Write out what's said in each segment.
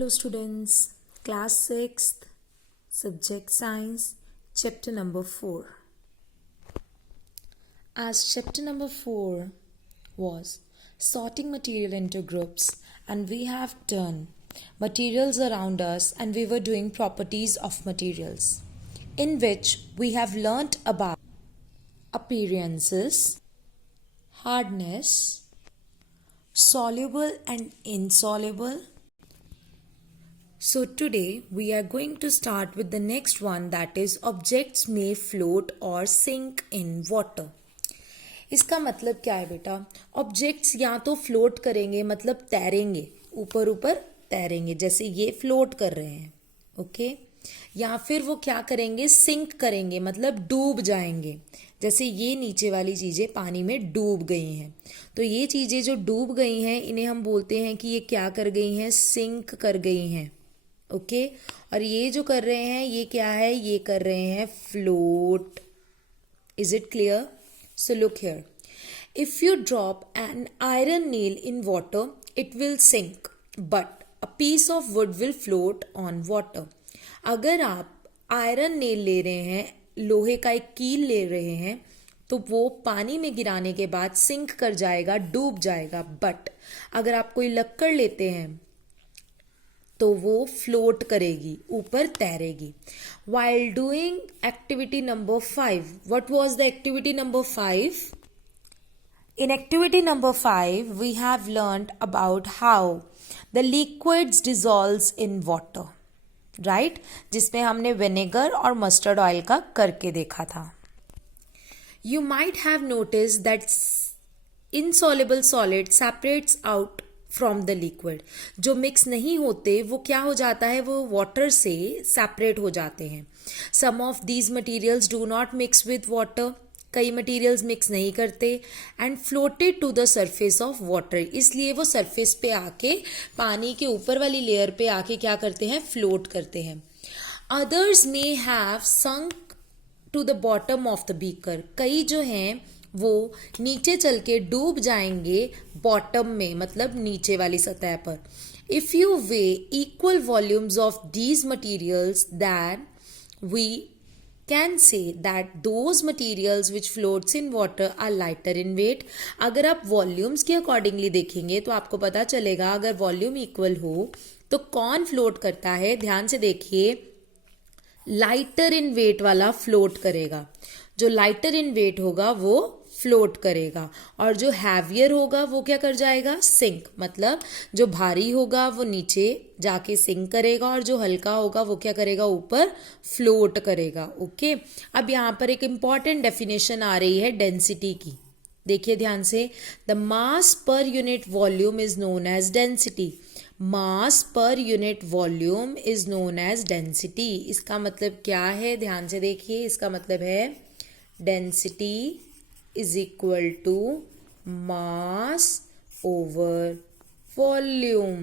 Hello students, class 6th, subject science, chapter number 4. As chapter number 4 was sorting material into groups, and we have done materials around us and we were doing properties of materials, in which we have learnt about appearances, hardness, soluble and insoluble. So today we are going to start with the next one, that is objects may float or sink in water. इसका मतलब क्या है बेटा? Objects या तो float करेंगे मतलब तैरेंगे, ऊपर ऊपर तैरेंगे, जैसे ये फ्लोट कर रहे हैं, ओके। या फिर वो क्या करेंगे? सिंक करेंगे मतलब डूब जाएंगे, जैसे ये नीचे वाली चीज़ें पानी में डूब गई हैं। तो ये चीज़ें जो डूब गई हैं इन्हें हम बोलते हैं कि ये क्या कर गई हैं? सिंक कर गई हैं, ओके। और ये जो कर रहे हैं ये क्या है? ये कर रहे हैं float. Is it clear? So look here, if you drop an iron nail in water it will sink but a piece of wood will float on water. अगर आप आयरन नेल ले रहे हैं, लोहे का एक कील ले रहे हैं, तो वो पानी में गिराने के बाद सिंक कर जाएगा, डूब जाएगा। बट अगर आप कोई लक्कड़ लेते हैं तो वो फ्लोट करेगी, ऊपर तैरेगी। While doing activity number 5, what was the activity number 5? In activity number 5, we have learned about how the liquids dissolves in water, right? जिसमें हमने विनेगर और मस्टर्ड ऑयल का करके देखा था। You might have noticed that insoluble solid separates out from the liquid. जो mix नहीं होते वो क्या हो जाता है? वो वाटर से सेपरेट हो जाते हैं। Some of these materials do not mix with water, कई मटीरियल्स मिक्स नहीं करते, and floated to the surface of water, इसलिए वो सरफेस पे आके पानी के ऊपर वाली लेयर पे आके क्या करते हैं? फ्लोट करते हैं। Others may have sunk to the bottom of the beaker, कई जो हैं वो नीचे चल के डूब जाएंगे बॉटम में, मतलब नीचे वाली सतह पर। If you weigh equal volumes of these materials then we can say that those materials which floats in water are lighter in weight. अगर आप वॉल्यूम्स के अकॉर्डिंगली देखेंगे तो आपको पता चलेगा अगर वॉल्यूम इक्वल हो तो कौन फ्लोट करता है। ध्यान से देखिए, लाइटर इन वेट वाला फ्लोट करेगा। जो लाइटर इन वेट होगा वो फ्लोट करेगा, और जो हैवियर होगा वो क्या कर जाएगा? सिंक। मतलब जो भारी होगा वो नीचे जाके सिंक करेगा, और जो हल्का होगा वो क्या करेगा? ऊपर फ्लोट करेगा, ओके। अब यहाँ पर एक इंपॉर्टेंट डेफिनेशन आ रही है डेंसिटी की, देखिए ध्यान से। The mass per unit volume is known as density. Mass per unit volume is known as density. इसका मतलब क्या है? ध्यान से देखिए, इसका मतलब है density is equal to mass over volume.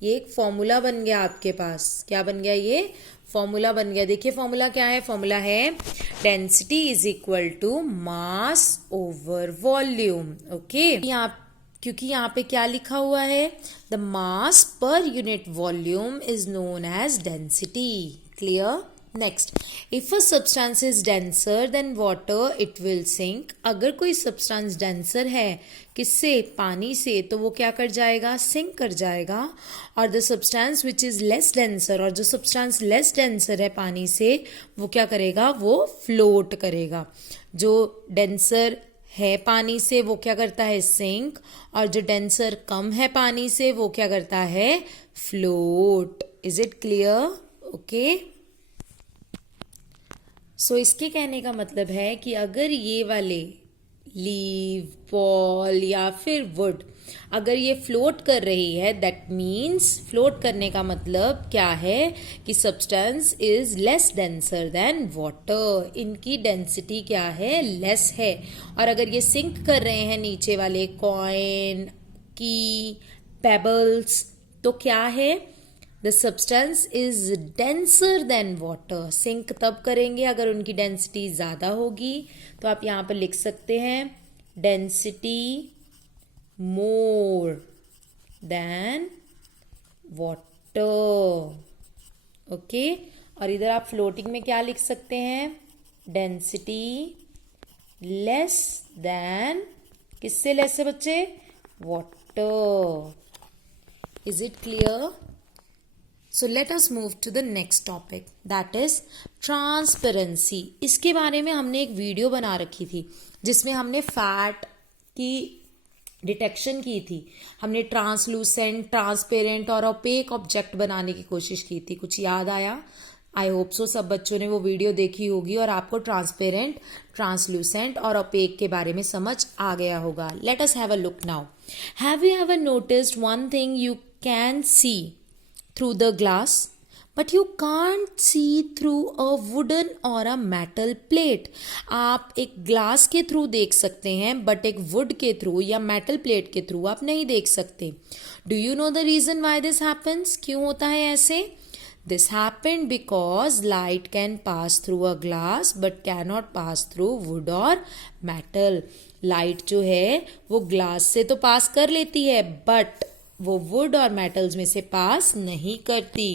ये एक फॉर्मूला बन गया आपके पास। क्या बन गया? ये फॉर्मूला बन गया। देखिए फॉर्मूला क्या है? फॉर्मूला है density is equal to mass over volume, okay. क्योंकि यहाँ पे क्या लिखा हुआ है? The mass per unit volume is known as density. Clear? Next, if a substance is denser than water it will sink. अगर कोई सब्सटेंस डेंसर है, किससे? पानी से, तो वो क्या कर जाएगा? सिंक कर जाएगा। और the substance which is less denser, और जो सब्सटेंस लेस डेंसर है पानी से, वो क्या करेगा? वो फ्लोट करेगा। जो डेंसर है पानी से वो क्या करता है? सिंक। और जो डेंसर कम है पानी से वो क्या करता है? Float. Is it clear? Okay. So इसके कहने का मतलब है कि अगर ये वाले लीव, बॉल या फिर वुड अगर ये फ्लोट कर रही है, दैट मीन्स फ्लोट करने का मतलब क्या है? कि substance is less denser than water. इनकी डेंसिटी क्या है? लेस है। और अगर ये सिंक कर रहे हैं नीचे वाले कॉइन, की, पेबल्स, तो क्या है? The substance is denser than water. Sink तब करेंगे अगर उनकी डेंसिटी ज़्यादा होगी। तो आप यहाँ पर लिख सकते हैं density more than water. Okay, और इधर आप फ्लोटिंग में क्या लिख सकते हैं, डेंसिटी लेस देन, किससे लेस है बच्चे, water. Is it clear? So let us move to the next topic, that is transparency. इसके बारे में हमने एक वीडियो बना रखी थी जिसमें हमने फैट की डिटेक्शन की थी. हमने ट्रांसलूसेंट, ट्रांसपेरेंट और ओपेक ऑब्जेक्ट बनाने की कोशिश की थी. कुछ याद आया? आई होप सो सब बच्चों ने वो वीडियो देखी होगी और आपको ट्रांसपेरेंट, ट्रांसलूसेंट और ओपेक के बारे में समझ आ गया होगा. Let us have a look now. Have you ever noticed one thing, you can see through the glass but you can't see through a wooden or a metal plate. आप एक glass के through देख सकते हैं but एक would के through या metal plate के थ्रू आप नहीं देख सकते. Do you know the reason why this happens? क्यों होता है ऐसे? This happened because light can pass through a glass but cannot pass through wood or metal. Light जो है वो ग्लास से तो पास कर लेती है बट वो वुड और मेटल्स में से पास नहीं करती.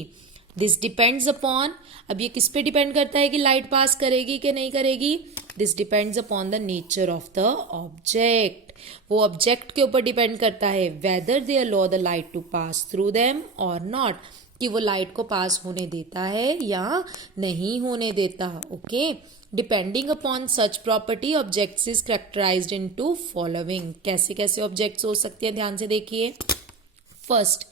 दिस डिपेंड्स अपॉन, अब ये किस पे डिपेंड करता है कि लाइट पास करेगी कि नहीं करेगी? This depends upon the nature of the object. वो ऑब्जेक्ट के ऊपर डिपेंड करता है whether they allow the light to pass through them और नॉट, कि वो लाइट को पास होने देता है या नहीं होने देता. Okay, depending upon such property objects is characterized into following. कैसे कैसे ऑब्जेक्ट्स हो सकते हैं, ध्यान से देखिए. First,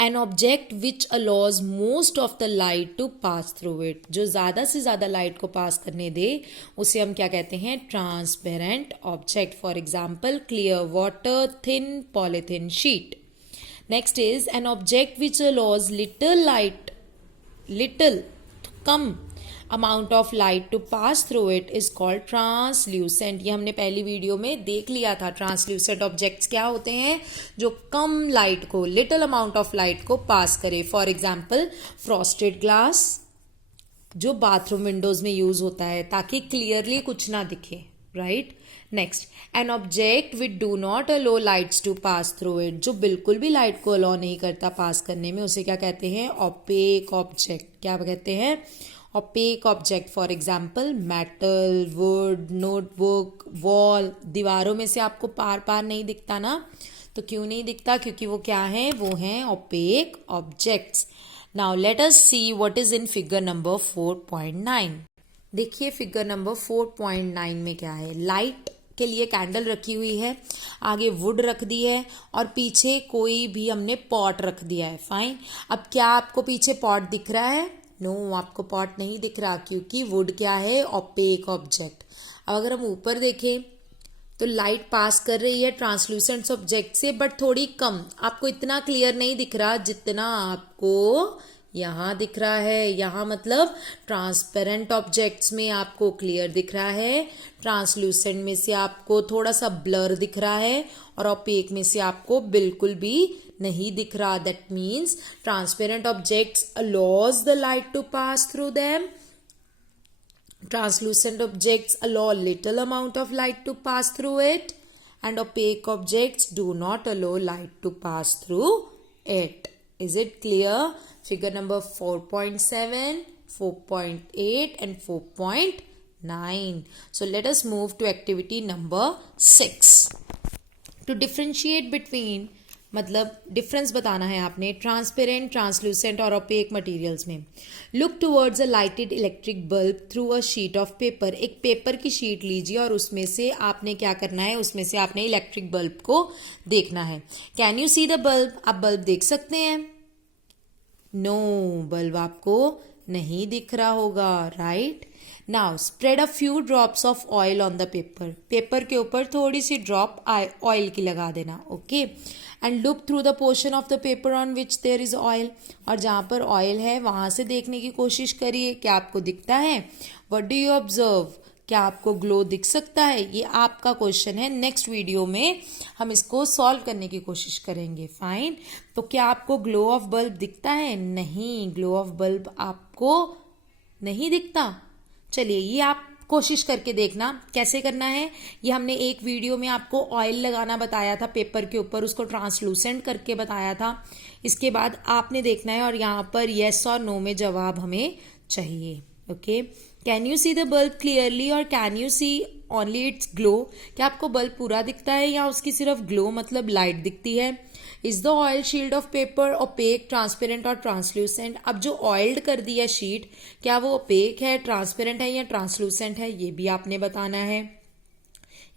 an object which allows most of the light to pass through it. जो ज्यादा से ज्यादा लाइट को पास करने दे उसे हम क्या कहते हैं? Transparent object. For example, clear water, thin polythene sheet. Next is an object which allows little light, little come amount of light to pass through it is called translucent. ये हमने पहली वीडियो में देख लिया था. ट्रांसल्यूसेंट ऑब्जेक्ट्स क्या होते हैं? जो कम लाइट को, लिटिल अमाउंट ऑफ लाइट को पास करे. फॉर एग्जाम्पल, फ्रॉस्टेड ग्लास जो बाथरूम विंडोज में यूज होता है ताकि क्लियरली कुछ ना दिखे, right. Next, an object which do not allow lights to pass through it. जो बिल्कुल भी लाइट को अलो नहीं करता पास करने में, उसे क्या कहते हैं? Opaque object. क्या कहते हैं? Opaque object. For example, metal, would, notebook, wall. दीवारों में से आपको पार पार नहीं दिखता ना, तो क्यों नहीं दिखता? क्योंकि वो क्या है? वो हैं opaque objects. Now let us see what is in figure number 4.9. देखिए फिगर नंबर 4.9 में क्या है? लाइट के लिए कैंडल रखी हुई है, आगे वुड रख दी है और पीछे कोई भी हमने पॉट रख दिया है. फाइन. अब क्या आपको पीछे पॉट दिख रहा है? नो, आपको पॉट नहीं दिख रहा क्योंकि वुड क्या है? Opaque object. अब अगर हम ऊपर देखें तो लाइट पास कर रही है ट्रांसलूसेंट ऑब्जेक्ट से बट थोड़ी कम. आपको इतना क्लियर नहीं दिख रहा जितना आपको यहाँ दिख रहा है. यहाँ मतलब ट्रांसपेरेंट ऑब्जेक्ट्स में आपको क्लियर दिख रहा है, ट्रांसलूसेंट में से आपको थोड़ा सा ब्लर दिख रहा है और ओपेक में से आपको बिल्कुल भी नहीं दिख रहा. That means transparent objects allows the light to pass through them. Translucent objects allow little amount of light to pass through it and opaque objects do not allow light to pass through it. Is it clear? Figure number 4.7, 4.8 and 4.9. So let us move to activity number 6. To differentiate between, मतलब difference बताना है आपने transparent, translucent और OPEC materials में. Look towards a lighted electric bulb through a sheet of paper. एक paper की sheet लीजिए और उसमें से आपने क्या करना है? उसमें से आपने इलेक्ट्रिक बल्ब को देखना है. Can you see the bulb? आप बल्ब देख सकते हैं? नो, बल्ब आपको नहीं दिख रहा होगा, right. Now spread a few drops of oil on the paper. Paper के ऊपर थोड़ी सी ड्रॉप ऑयल की लगा देना. Okay. And look through the portion of the paper on which there is oil. और जहाँ पर ऑयल है वहाँ से देखने की कोशिश करिए. क्या आपको दिखता है? What do you observe? क्या आपको ग्लो दिख सकता है? ये आपका क्वेश्चन है. नेक्स्ट वीडियो में हम इसको सॉल्व करने की कोशिश करेंगे. फाइन. तो क्या आपको ग्लो ऑफ बल्ब दिखता है? नहीं, ग्लो ऑफ बल्ब आपको नहीं दिखता. चलिए, ये आप कोशिश करके देखना कैसे करना है। ये हमने एक वीडियो में आपको ऑयल लगाना बताया था पेपर के ऊपर, उसको ट्रांसलूसेंट करके बताया था। इसके बाद आपने देखना है और यहाँ पर येस और नो में जवाब हमें चाहिए। Okay, can you see the bulb clearly और can you see only its glow? क्या आपको बल्ब पूरा दिखता है या उसकी सिर्फ ग्लो मतलब लाइट दिखती है? Is the oil shield of paper opaque, transparent और ट्रांसलूसेंट? अब जो ऑयल्ड कर दी है शीट, क्या वो ओपेक है, ट्रांसपेरेंट है या ट्रांसलूसेंट है, ये भी आपने बताना है।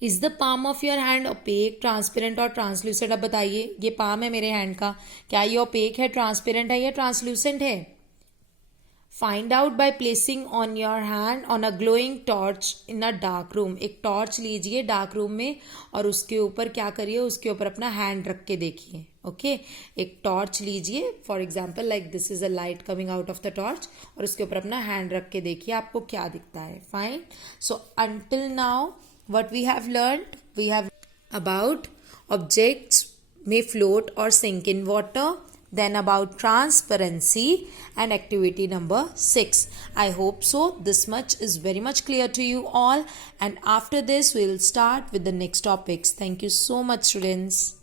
Is the palm of your hand opaque, transparent और ट्रांसलूसेंट? अब बताइए, ये पाम है मेरे हैंड का, क्या ये ओपेक है, ट्रांसपेरेंट है या ट्रांसलूसेंट है? Find out by placing on your hand on a glowing torch in a dark room. एक टॉर्च लीजिए डार्क रूम में और उसके ऊपर क्या करिए, उसके ऊपर अपना हैंड रख के देखिए। ओके, एक टॉर्च लीजिए, for example like this is a light coming out of the torch, और उसके ऊपर अपना हैंड रख के देखिए आपको क्या दिखता है। Fine. So until now what we have learned, we have about objects may float or sink in water, then about transparency, and activity number 6. I hope so this much is very much clear to you all, and after this we will start with the next topics. Thank you so much, students.